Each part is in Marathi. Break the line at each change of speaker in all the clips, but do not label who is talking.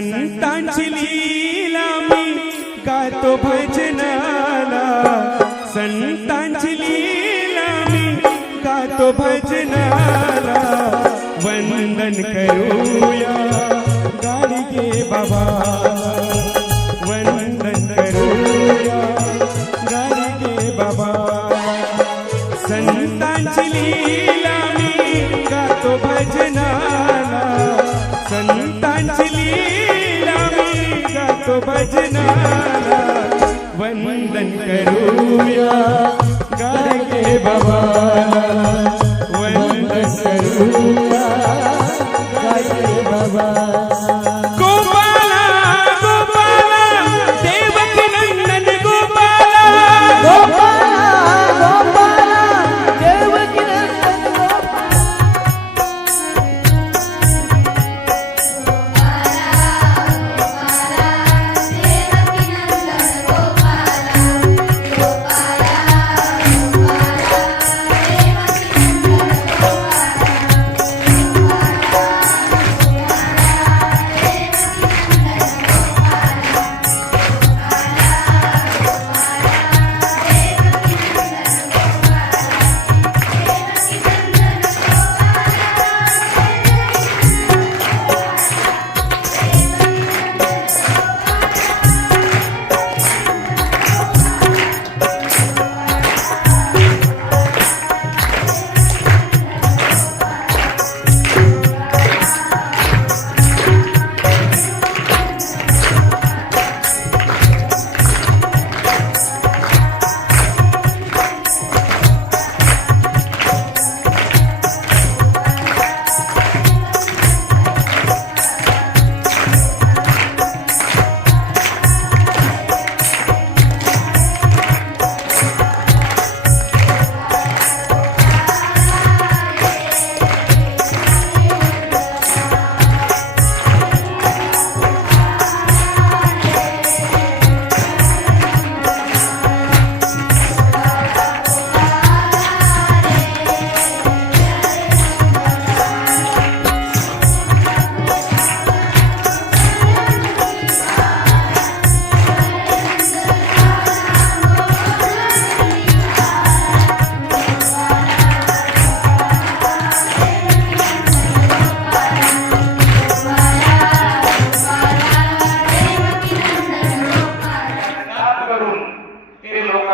संतांची लीला मी गातो भजनाला. संतांची लीला मी गातो भजनाला. वंदन करूया. गाडगे बाबा. करूया गाडगे बाबा वंदन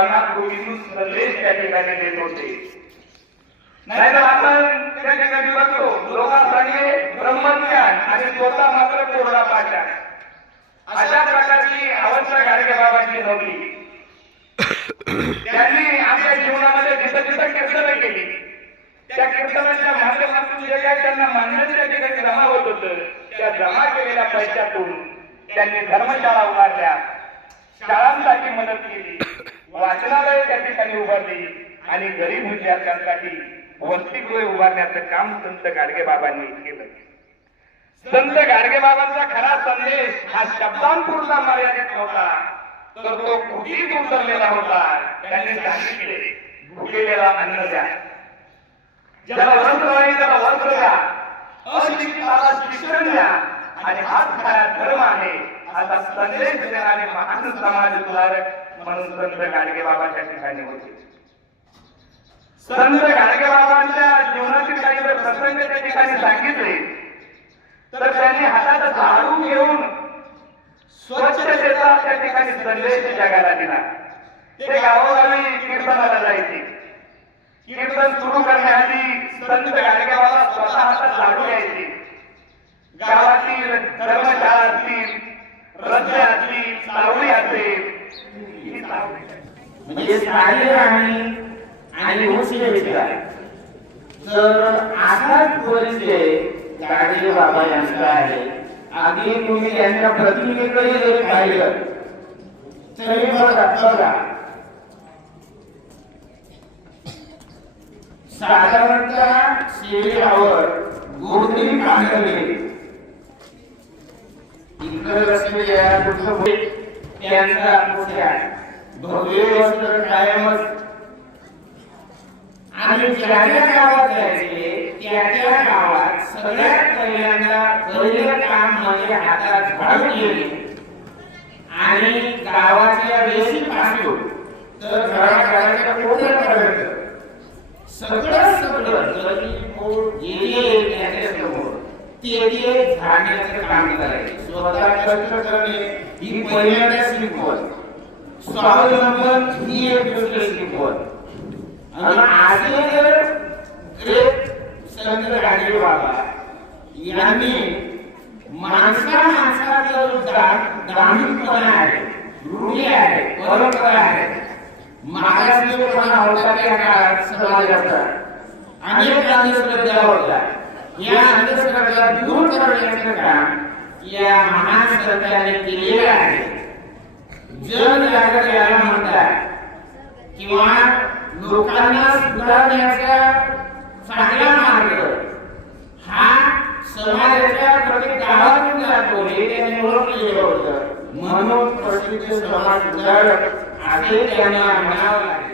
ते लोकांना गोविंद संदेश त्या ठिकाणी देत होते. नाहीतर आपण त्या ठिकाणी बघतो लोकांसाठी ब्रह्मज्ञान आणि स्वतः मात्र कोरडा पाषाण अशा प्रकारची अवस्था गाडगे बाबांची नव्हती त्यांनी आपल्या जीवनामध्ये जिथं जिथं कीर्तन केली. त्या कीर्तनाच्या माध्यमातून जे काही त्यांना मान्यता त्या ठिकाणी जमा होत होत. त्या जमा केलेल्या पैशातून त्यांनी धर्मशाळा उभारल्या. शाळांसाठी मदत केली. वाचनालय त्या ठिकाणी उभारली आणि गरीब विद्यार्थ्यांसाठी वसतिगृहे उभारण्याचं काम संत गाडगे बाबांनी केलं. संत गाडगे बाबांचा खरा संदेश हा शब्दांपुरता मर्यादित नव्हता तर तो कृतीत उतरलेला होता. त्यांनी सांगितले भुकेलेला अन्न द्या. ज्याला वस्त्र नाही त्याला वस्त्र द्या. अशिक्षिताला शिक्षण द्या आणि हाच खरा धर्म आहे. असा संदेश देणारे महान समाज सुधारक म्हणून संत गाडगे बाबाच्या ठिकाणी होते. संत गाडगे बाबांच्या जीवनातील काही जर प्रसंग त्या ठिकाणी सांगितले तर त्यांनी हातात झाडू घेऊन स्वच्छतेचा त्या ठिकाणी संदेश जगाला दिला. ते गावोगावी कीर्तनाला जायचे. कीर्तन सुरू करण्याआधी संत गाडगेबाबा स्वतः हातात झाडू घ्यायचे. गावातील धर्मशाळा असतील रस्ते असतील सावळी असेल.
म्हणजे साडे राहणी आणि उशिरे विचार तर असाच परिचय गाडगे बाबा यांचा आहे. अगदी तुम्ही यांच्या प्रतिमेकडे जरी पाहिलं तरी बघा बघा साधारणतः शिबिरावर गोधडी पांढरले इकडे असलेल्या कुठं त्यांचा पोशाख भव्य वस्त्र कायमच. आणि ज्या ज्या गावात जायचे त्या त्या गावात सगळ्यात पहिल्यांदा पहिलं काम म्हणजे हातात झाडून गेले. आणि गावाच्या वेशी वेशीपासून तर घराघराच्या कोपऱ्यापर्यंत. सगळं सगळं गली मोड जे त्याच्यासमोर ते ते झाडण्याचं काम करायचे स्वतः कष्ट करणे ही पहिल्यांदा शिकवण स्वावलंबन ही एक गोष्ट शिकवण आणि असे जर ग्रेट संत गाडगे बाबा यांनी माणसा माणसाचा जो आहे रूढी आहे परंपरा आहे मागासलेपणा होता त्या काळात समाजाचा. अनेक अंधश्रद्धा होता. या अंधश्रद्धा दूर करण्याचं काम या महान संतांनी केलेलं आहे. जन जागर याला म्हणतात किंवा लोकांना सुधारण्याचा चांगला मार्ग. हा समाजाच्या प्रत्येक गावातून जातो त्याने ओळखलेलं होतं. म्हणून प्रसिद्ध समाज सुधारक असे त्यांना म्हणावं लागेल.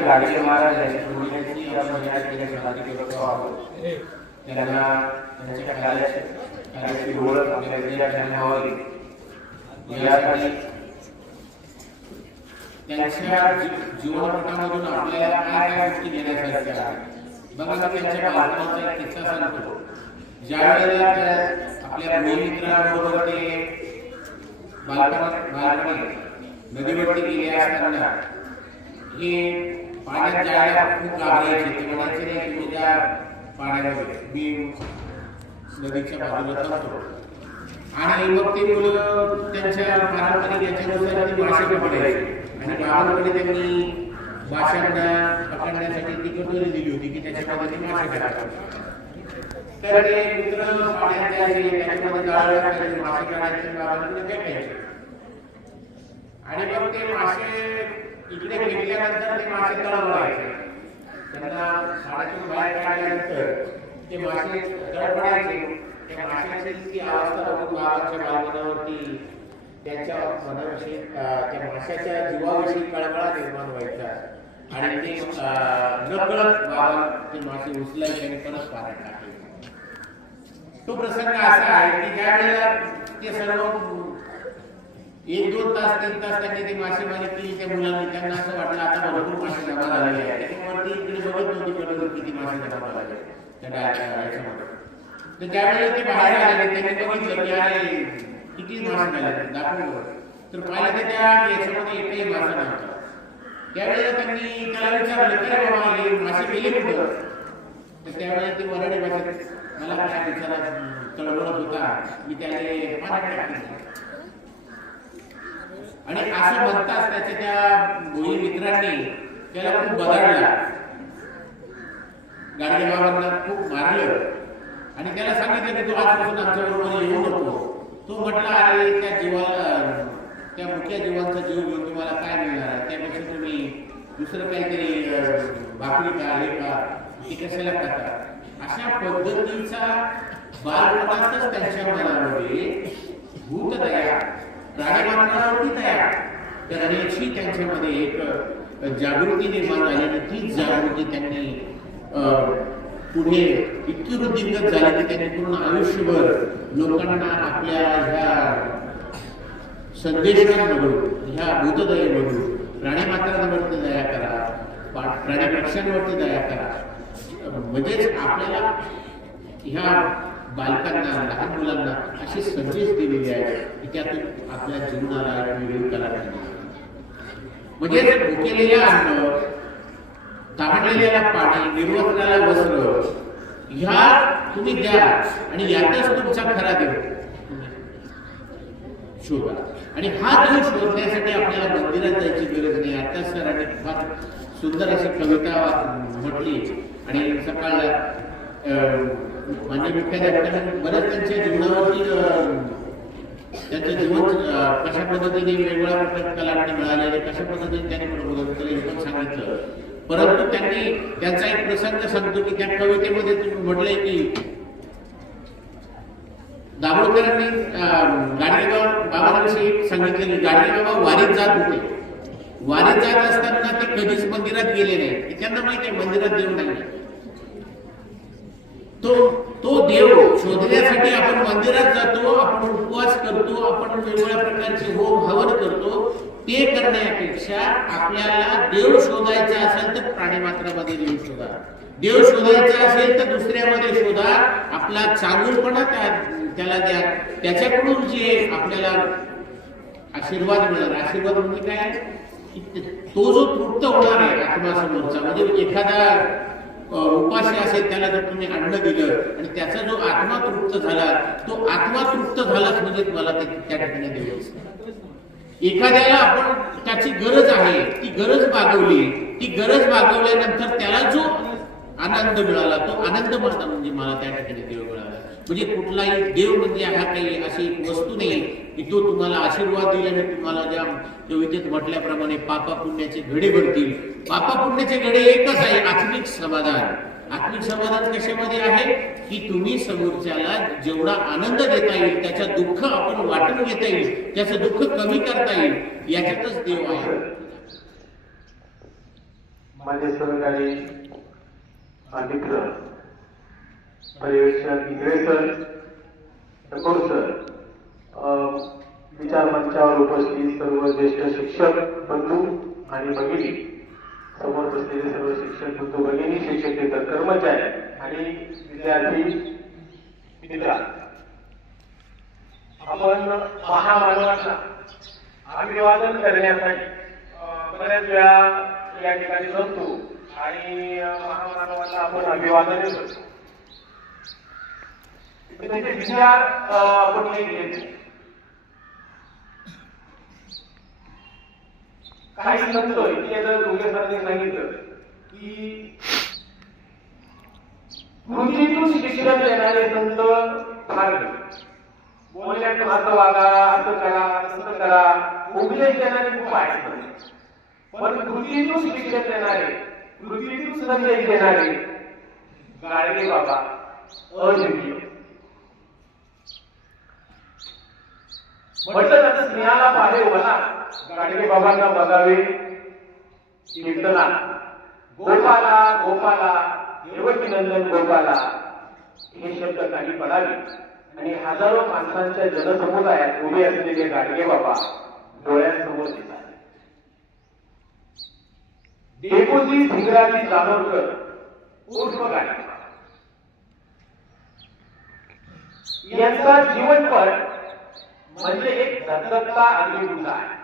गाडगे महाराज आहेत पुण्याची आपण या ठिकाणी साजरी करतो आहोत त्यांना त्यांच्या कार्याची कार्याची ओळख आपल्या विद्यार्थ्यांना व्हावी यासाठी
त्यांच्या जी- जीवनपटामधून आपल्याला काय काय गोष्टी घेण्यासारख्या आहेत. बघा त्यांच्या बालपणाचा एक किस्सा सांगतो. ज्या वेळेला त्या आपल्या मित्रांबरोबर ते बालपणात बालपणी नदीवरती गेले असताना हे पाण्यात जायला खूप घाबरायचे. ते म्हणायचे नाही तुम्ही त्या पाण्यामध्ये मी नदीच्या बाजूला थांबतो. आणि मग ते मुलं त्यांच्या पारंपरिक याच्यानुसार ते मासे पकडायचे आणि गावाकडे त्यांनी माशांना पकडण्यासाठी ती कटोरी दिली होती की त्याच्यामध्ये ते मासे टाकायचे तर ते मित्र पाण्यात जायचे त्याच्यामध्ये जाळं टाकायचे मासे काढायचे गावाकडे फेकायचे आणि मग ते मासे इकडे फेकल्यानंतर ते मासे तळवळायचे त्यांना शाळेतून बाहेर काढल्यानंतर ते मासे तळपडायचे त्या माशाची ती अवस्था बघून गावाच्या बालपणावरती त्याच्या मनाविषयी त्या माशाच्या जीवाविषयी कळकळा निर्माण व्हायचा. आणि ते नकळत ते मासे उचलायचे आणि परत पाण्यात टाकायचे. तो प्रसंग असा आहे की ज्या वेळेला ते सर्व एक दोन तास तीन तास त्यांनी ती मासेमारी केली त्या मुलांनी त्यांना असं वाटलं आता भरपूर मासे जमा झालेले आहेत. ते इकडे बघत नव्हती कळत किती मासे जमा झाले त्या डायरेक्ट याच्यामध्ये. तर त्यावेळेला ते बाहेर आले त्यांनी बघितलं की अरे किती मासे झाले दाखवून तर पाहिलं तर त्या याच्यामध्ये एकही मासा नव्हता. त्यावेळेला त्यांनी त्याला विचारलं की अरे बाबा हे मासे गेले कुठं? तर त्यावेळेला ते वराडी भाषेत मला काय विचारा चळवळत होता. मी त्याने पाण्यात टाकले आणि असं बघताच त्याच्या त्या भोई मित्रांनी त्याला खूप बदलला गाडगे बाबांना खूप मारलं. आणि त्याला सांगितलं की तू आजपासून आमच्या बरोबर येऊ नको. तो म्हटला अरे त्या जीवाला त्या मुख्य जीवांचा जीव घेऊन तुम्हाला काय मिळणार आहे? त्यापेक्षा तुम्ही दुसरं काहीतरी भाकरी का हे का ते कशाला खाता अशा पद्धतीचा बालपणातच त्यांच्या मनामध्ये भूतदया प्राणीमात्रावरती तयार करण्याची त्यांच्यामध्ये एक जागृती निर्माण झाली आणि तीच जागृती त्यांनी पुढे इतकी वृद्धिंगत झाली की त्यांनी पूर्ण आयुष्यभर लोकांना आपल्या ह्या संदेशांमधून ह्या भूतदयेमधून प्राणीमात्रांवरती दया करा पा- प्राणी दया करा. म्हणजेच आपल्याला ह्या बालकांना लहान मुलांना अशी संदेश दिलेली आहे की त्यातून आपल्या जीवनाला एक वेगळी कला म्हणजे भुकेलेल्या अन्न तापलेल्या पाणी निर्वसनाला वस्त्र ह्या तुम्ही द्या आणि यातच तुमचा खरा देव शोधा. आणि हा दिवस शोधण्यासाठी आपल्याला मंदिरात जायची गरज नाही. आता सरांनी फार सुंदर अशी कविता म्हटली. आणि सकाळला मान्य मुख्याध्यापकांनी बऱ्याच त्यांच्या जीवनावरती त्यांचं जीवन कशा पद्धतीने वेगवेगळ्या प्रकारच्या कलांनी मिळालेले कशा पद्धतीने त्यांनी प्रबोधन केलं हे पण सांगितलं. परंतु त्यांनी त्यांचा एक प्रसंग सांगतो की त्या कवितेमध्ये तुम्ही म्हटलंय की दाभोळकरांनी गाडगेबाबा बाबांविषयी सांगितलेले गाडगेबाबा वारीत जात होते. वारीत जात असताना ते कधीच मंदिरात गेले नाही त्यांना माहिती आहे मंदिरात देव नाही तो तो देव शोधण्यासाठी आपण मंदिरात जातो आपण उपवास करतो आपण वेगवेगळ्या प्रकारचे होम हवन करतो. ते करण्यापेक्षा आपल्याला देव शोधायचा असेल तर प्राणीमात्रामध्ये देव शोधा. देव शोधायचा असेल तर दुसऱ्यामध्ये शोधा. आपला चांगलपणा त्या- त्याला द्या. त्याच्याकडून जे आपल्याला आशीर्वाद मिळणार आशीर्वाद म्हणजे काय? तो जो तृप्त होणार आहे आत्मासमोरचा म्हणजे एखादा उपाशी असेल त्याला जर तुम्ही अन्न दिलं आणि त्याचा जो आत्मा तृप्त झाला तो आत्मा तृप्त झालाच म्हणजे मला ते त्या ठिकाणी देऊ एखाद्याला आपण त्याची गरज आहे ती गरज भागवली ती गरज भागवल्यानंतर त्याला जो आनंद मिळाला तो आनंद म्हणता म्हणजे मला त्या ठिकाणी देव मिळाला. म्हणजे कुठलाही देव म्हणजे हा काही अशी एक वस्तू नाही की तो तुम्हाला आशीर्वाद दिला आणि तुम्हाला ज्या कवितेत म्हटल्याप्रमाणे पापा पुण्याचे घडे भरतील पापा पुण्याचे घडे एकच आहे आत्मिक समाधान. आत्मिक समाधान कशामध्ये आहे? की तुम्ही समोरच्याला जेवढा आनंद देता येईल त्याचं दुःख आपण वाटून घेता येईल त्याचं दुःख कमी करता येईल याच्यातच देव आहे.
माझे सहकारी मित्र पर्यवेक्षक इंगळे सर. टकोर सर? अं, विचार मंचावर उपस्थित सर्व ज्येष्ठ शिक्षक बंधू आणि भगिनी. समोर बसलेले सर्व शिक्षक बंधू भगिनी शिक्षकेतर कर्मचारी आणि विद्यार्थी मित्र. आपण महामानवांना अभिवादन करण्यासाठी बऱ्याच वेळा या ठिकाणी जमतो आणि महामानवांना आपण अभिवादन करतो. म्हणजे त्याचे विचार अं, आपण हे घेतो काही संत इथे जर दुर्गेसरांनी सांगितलं की कृतीतून शिक्षण देणारे संत फार कमी. बोलण्यातून असं वागा असं करा तसं करा उपदेश देणारे खूप आहेत. पण कृतीतून शिक्षण देणारे कृतीतून संदेश देणारे गाडगे बाबा अजिंक्य म्हटलं जातं स्नेहाला पाहे मला गाडगे बाबांना बघावे कीर्तना गोपाला गोपाला देवकी नंदन गोपाला हे शब्द काही पडावे. आणि हजारो माणसांच्या जनसमुदायात उभे असलेले गाडगे बाबा डोळ्यांसमोर येतात डेपुजी धिंगराजी जानोरकर उर्फ गाडगे यांचा जीवनपट म्हणजे एक धगधगता अग्निगुंड आहे.